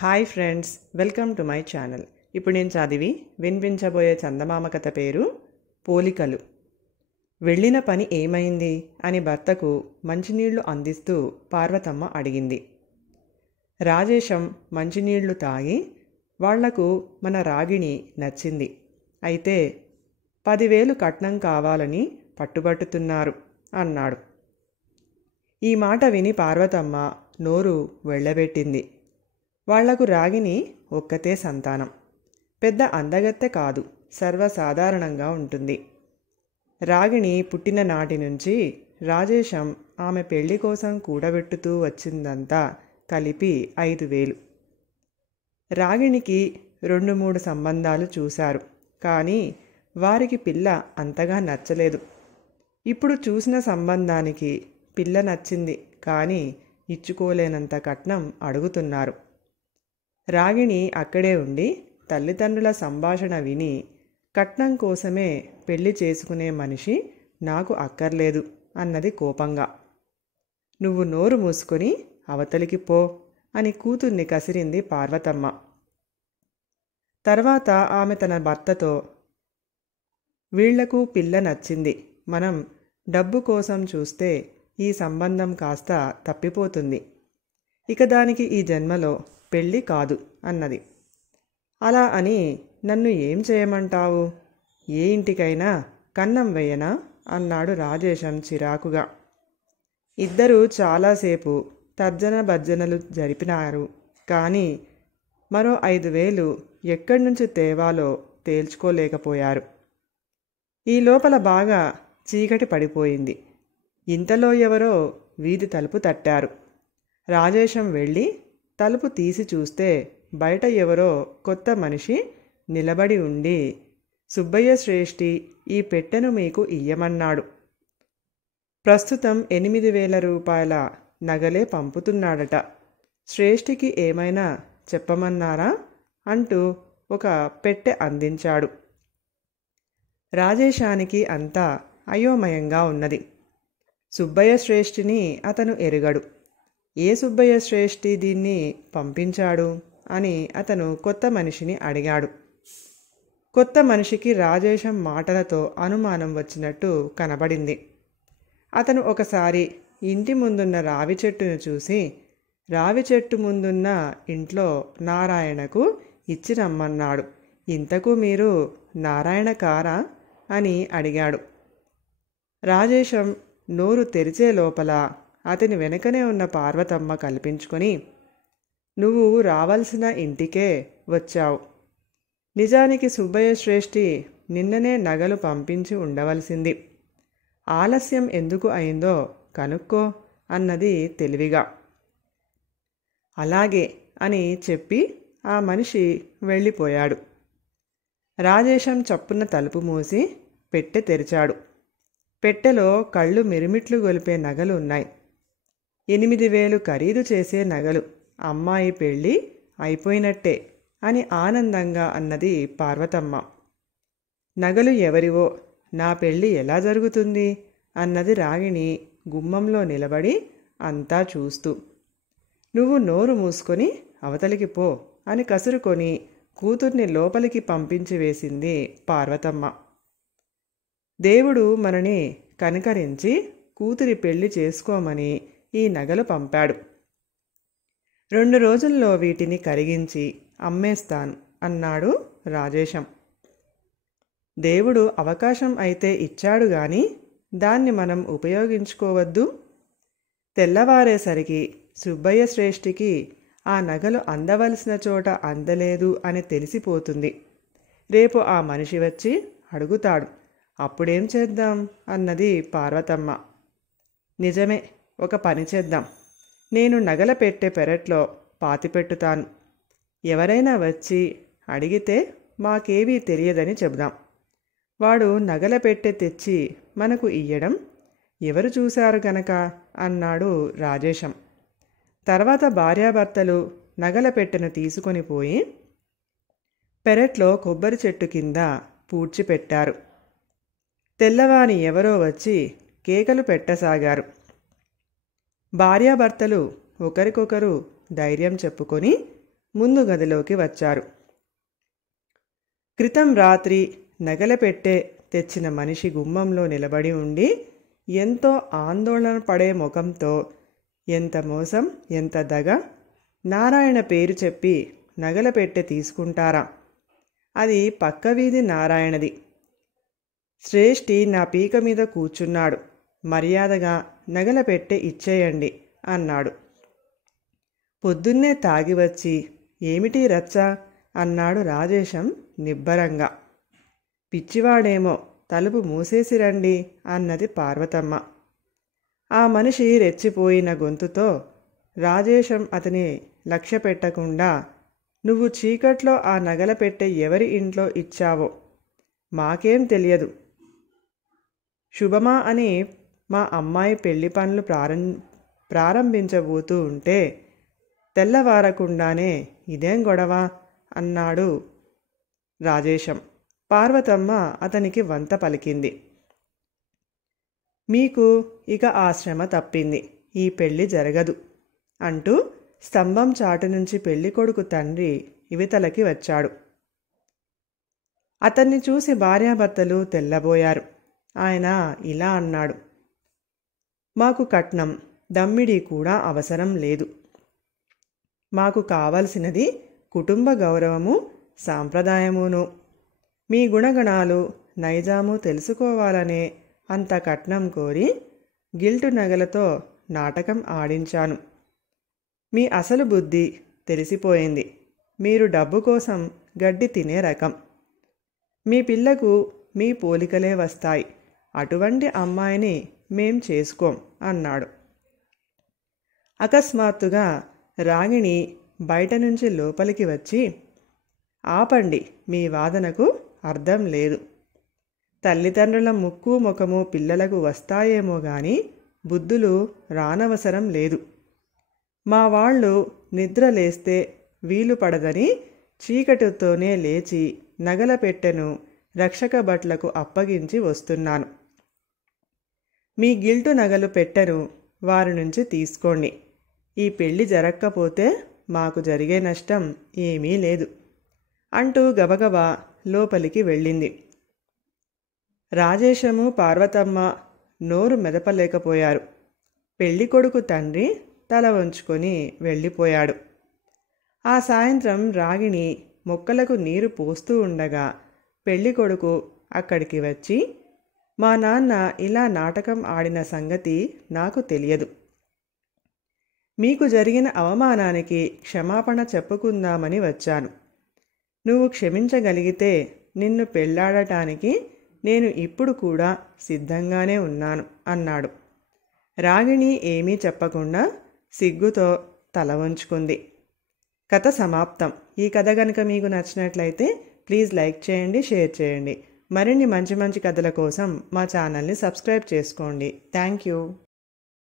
Hi friends, welcome to my channel. ఇప్పుడు నేను చదివి వినిపించబోయే చందమామ కథ పేరు పోలికలు. వెళ్ళిన పని ఏమైంది అని భర్తకు మంచినీళ్లు అందిస్తూ పార్వతమ్మ అడిగింది. రాజేశం మంచినీళ్లు తాగి వాళ్లకు మన రాగిణి నచ్చింది, అయితే 10,000 కట్నం కావాలని పట్టుబట్టుతున్నారు అన్నాడు. ఈ మాట విని పార్వతమ్మ నోరు వెళ్ళబెట్టింది. వాళ్లకు రాగిణి ఒక్కతే సంతానం. పెద్ద అందగత్తె కాదు, సర్వసాధారణంగా ఉంటుంది. రాగిణి పుట్టిన నాటి నుంచి రాజేశం ఆమె పెళ్లి కోసం కూడబెట్టుతూ వచ్చిందంతా కలిపి 5,000. రాగిణికి 2-3 సంబంధాలు చూశారు, కానీ వారికి పిల్ల అంతగా నచ్చలేదు. ఇప్పుడు చూసిన సంబంధానికి పిల్ల నచ్చింది, కానీ ఇచ్చుకోలేనంత కట్నం అడుగుతున్నారు. రాగిణి అక్కడే ఉండి తల్లిదండ్రుల సంభాషణ విని, కట్నం కోసమే పెళ్లి చేసుకునే మనిషి నాకు అక్కర్లేదు అన్నది కోపంగా. నువ్వు నోరు మూసుకొని అవతలికి పో అని కూతుర్ని కసిరింది పార్వతమ్మ. తర్వాత ఆమె తన భర్తతో, వీళ్లకు పిల్ల నచ్చింది, మనం డబ్బు కోసం చూస్తే ఈ సంబంధం కాస్త తప్పిపోతుంది, ఇక దానికి ఈ జన్మలో పెళ్ళి కాదు అన్నది. అలా అని నన్ను ఏం చేయమంటావు? ఏ ఇంటికైనా కన్నం వేయనా అన్నాడు రాజేశం చిరాకుగా. ఇద్దరూ చాలాసేపు తర్జన భర్జనలు జరిపినారు, కానీ మరో 5,000 ఎక్కడి నుంచి తేవాలో తేల్చుకోలేకపోయారు. ఈ లోపల బాగా చీకటి పడిపోయింది. ఇంతలో ఎవరో వీధి తలుపు తట్టారు. రాజేశం వెళ్ళి తలుపు తీసి చూస్తే బయట ఎవరో కొత్త మనిషి నిలబడి ఉండి, సుబ్బయ్య శ్రేష్ఠి ఈ పెట్టెను మీకు ఇయ్యమన్నాడు. ప్రస్తుతం 8,000 రూపాయల నగలే పంపుతున్నాడట. శ్రేష్ఠికి ఏమైనా చెప్పమన్నారా అంటూ ఒక పెట్టె అందించాడు. రాజేశానికి అంతా అయోమయంగా ఉన్నది. సుబ్బయ్య శ్రేష్ఠిని అతను ఎరుగడు. ఏ సుబ్బయ్య శ్రేష్ఠి దీన్ని పంపించాడు అని అతను కొత్త మనిషిని అడిగాడు. కొత్త మనిషికి రాజేశం మాటలతో అనుమానం వచ్చినట్టు కనబడింది. అతను ఒకసారి ఇంటి ముందున్న రావి చెట్టును చూసి, రావి చెట్టు ముందున్న ఇంట్లో నారాయణకు ఇచ్చి రమ్మన్నాడు. ఇంతకు మీరు నారాయణ కారా అని అడిగాడు. రాజేశం నోరు తెరిచే లోపల అతని వెనుకనే ఉన్న పార్వతమ్మ కల్పించుకొని, నువ్వు రావాల్సిన ఇంటికే వచ్చావు. నిజానికి సుబ్బయ్య శ్రేష్ఠి నిన్ననే నగలు పంపించి ఉండవలసింది. ఆలస్యం ఎందుకు అయిందో కనుక్కో అన్నది తెలివిగా. అలాగే అని చెప్పి ఆ మనిషి వెళ్ళిపోయాడు. రాజేశం చప్పున తలుపు మూసి పెట్టె తెరిచాడు. పెట్టెలో కళ్ళు మిరుమిట్లు గొలిపే నగలు ఉన్నాయి. 8,000 ఖరీదు చేసే నగలు. అమ్మాయి పెళ్ళి అయిపోయినట్టే అని ఆనందంగా అన్నది పార్వతమ్మ. నగలు ఎవరివో, నా పెళ్ళి ఎలా జరుగుతుంది అన్నది రాగిణి గుమ్మంలో నిలబడి అంతా చూస్తూ. నువ్వు నోరు మూసుకొని అవతలికి పో అని కసురుకొని కూతుర్ని లోపలికి పంపించి వేసింది పార్వతమ్మ. దేవుడు మనని కనికరించి కూతురి పెళ్లి చేసుకోమని ఈ నగలు పంపాడు. 2 రోజుల్లో వీటిని కరిగించి అమ్మేస్తాను అన్నాడు రాజేశం. దేవుడు అవకాశం అయితే ఇచ్చాడు గాని దాన్ని మనం ఉపయోగించుకోవద్దు. తెల్లవారేసరికి సుబ్బయ్య శ్రేష్ఠికి ఆ నగలు అందవలసిన చోట అందలేదు అని తెలిసిపోతుంది. రేపు ఆ మనిషి వచ్చి అడుగుతాడు, అప్పుడేం చేద్దాం అన్నది పార్వతమ్మ. నిజమే, ఒక పని చేద్దాం. నేను నగల పెట్టే పెరట్లో పాతిపెట్టుతాను. ఎవరైనా వచ్చి అడిగితే మాకేవీ తెలియదని చెబుదాం. వాడు నగల పెట్టె తెచ్చి మనకు ఇయ్యడం ఎవరు చూశారు గనక అన్నాడు రాజేశం. తర్వాత భార్యాభర్తలు నగల పెట్టెను తీసుకొని పోయి పెరట్లో కొబ్బరి చెట్టు కింద పూడ్చిపెట్టారు. తెల్లవాని ఎవరో వచ్చి కేకలు పెట్టసాగారు. భార్యాభర్తలు ఒకరికొకరు ధైర్యం చెప్పుకొని ముందు గదిలోకి వచ్చారు. క్రితం రాత్రి నగలపెట్టె తెచ్చిన మనిషి గుమ్మంలో నిలబడి ఉండి ఎంతో ఆందోళన పడే ముఖంతో, ఎంత మోసం, ఎంత దగ! నారాయణ పేరు చెప్పి నగలపెట్టె తీసుకుంటారా? అది పక్క వీధి నారాయణది. శ్రేష్ఠి నా పీక మీద కూర్చున్నాడు. మర్యాదగా నగలపెట్టె ఇచ్చేయండి అన్నాడు. పొద్దున్నే తాగి వచ్చి ఏమిటి రచ్చ అన్నాడు రాజేశం నిబ్బరంగా. పిచ్చివాడేమో, తలుపు మూసేసి రండి అన్నది పార్వతమ్మ. ఆ మనిషి రెచ్చిపోయిన గొంతుతో రాజేశం అతని లక్ష్య పెట్టకుండా, నువ్వు చీకట్లో ఆ నగలపెట్టె ఎవరి ఇంట్లో ఇచ్చావో మాకేం తెలియదు. శుభమా అని మా అమ్మాయి పెళ్లి పనులు ప్రారంభించబోతూ ఉంటే తెల్లవారకుండానే ఇదేం గొడవ అన్నాడు రాజేశం. పార్వతమ్మ అతనికి వంత పలికింది. మీకు ఇక ఆ శ్రమ తప్పింది, ఈ పెళ్లి జరగదు అంటూ స్తంభం చాటు నుంచి పెళ్లికొడుకు తండ్రి ఇవతలకి వచ్చాడు. అతన్ని చూసి భార్యాభర్తలు తెల్లబోయారు. ఆయన ఇలా అన్నాడు, మాకు కట్నం దమ్మిడి కూడా అవసరం లేదు. మాకు కావలసినది కుటుంబ గౌరవము, సాంప్రదాయమును. మీ గుణగణాలు నైజాము తెలుసుకోవాలనే అంత కట్నం కోరి గిల్టు నగలతో నాటకం ఆడించాను. మీ అసలు బుద్ధి తెలిసిపోయింది. మీరు డబ్బు కోసం గడ్డి తినే రకం. మీ పిల్లకు మీ పోలికలే వస్తాయి. అటువంటి అమ్మాయిని మేం చేసుకోం అన్నాడు. అకస్మాత్తుగా రాగిణి బయట నుంచి లోపలికి వచ్చి, ఆపండి, మీ వాదనకు అర్థం లేదు. తల్లిదండ్రుల ముక్కు ముఖము పిల్లలకు వస్తాయేమో గాని బుద్ధులు రానవసరం లేదు. మా వాళ్ళు నిద్ర లేస్తే వీలు పడదని చీకటితోనే లేచి నగలపెట్టెను రక్షక భట్లకు అప్పగించి వస్తున్నాను. మీ గిల్టు నగలు పెట్టెను వారి నుంచి తీసుకోండి. ఈ పెళ్లి జరక్కపోతే మాకు జరిగే నష్టం ఏమీ లేదు అంటూ గబగబా లోపలికి వెళ్ళింది. రాజేశము, పార్వతమ్మ నోరు మెదపలేకపోయారు. పెళ్ళికొడుకు తండ్రి తల వంచుకొని వెళ్ళిపోయాడు. ఆ సాయంత్రం రాగిణి మొక్కలకు నీరు పోస్తూ ఉండగా పెళ్ళికొడుకు అక్కడికి వచ్చి, మా నాన్న ఇలా నాటకం ఆడిన సంగతి నాకు తెలియదు. మీకు జరిగిన అవమానానికి క్షమాపణ చెప్పుకుందామని వచ్చాను. నువ్వు క్షమించగలిగితే నిన్ను పెళ్లాడటానికి నేను ఇప్పుడు కూడా సిద్ధంగానే ఉన్నాను అన్నాడు. రాగిణి ఏమీ చెప్పకుండా సిగ్గుతో తల వంచుకుంది. కథ సమాప్తం. ఈ కథ కనుక మీకు నచ్చినట్లయితే ప్లీజ్ లైక్ చేయండి, షేర్ చేయండి. మరిన్ని మంచి మంచి కథల కోసం మా ఛానల్ని సబ్స్క్రైబ్ చేసుకోండి. Thank you.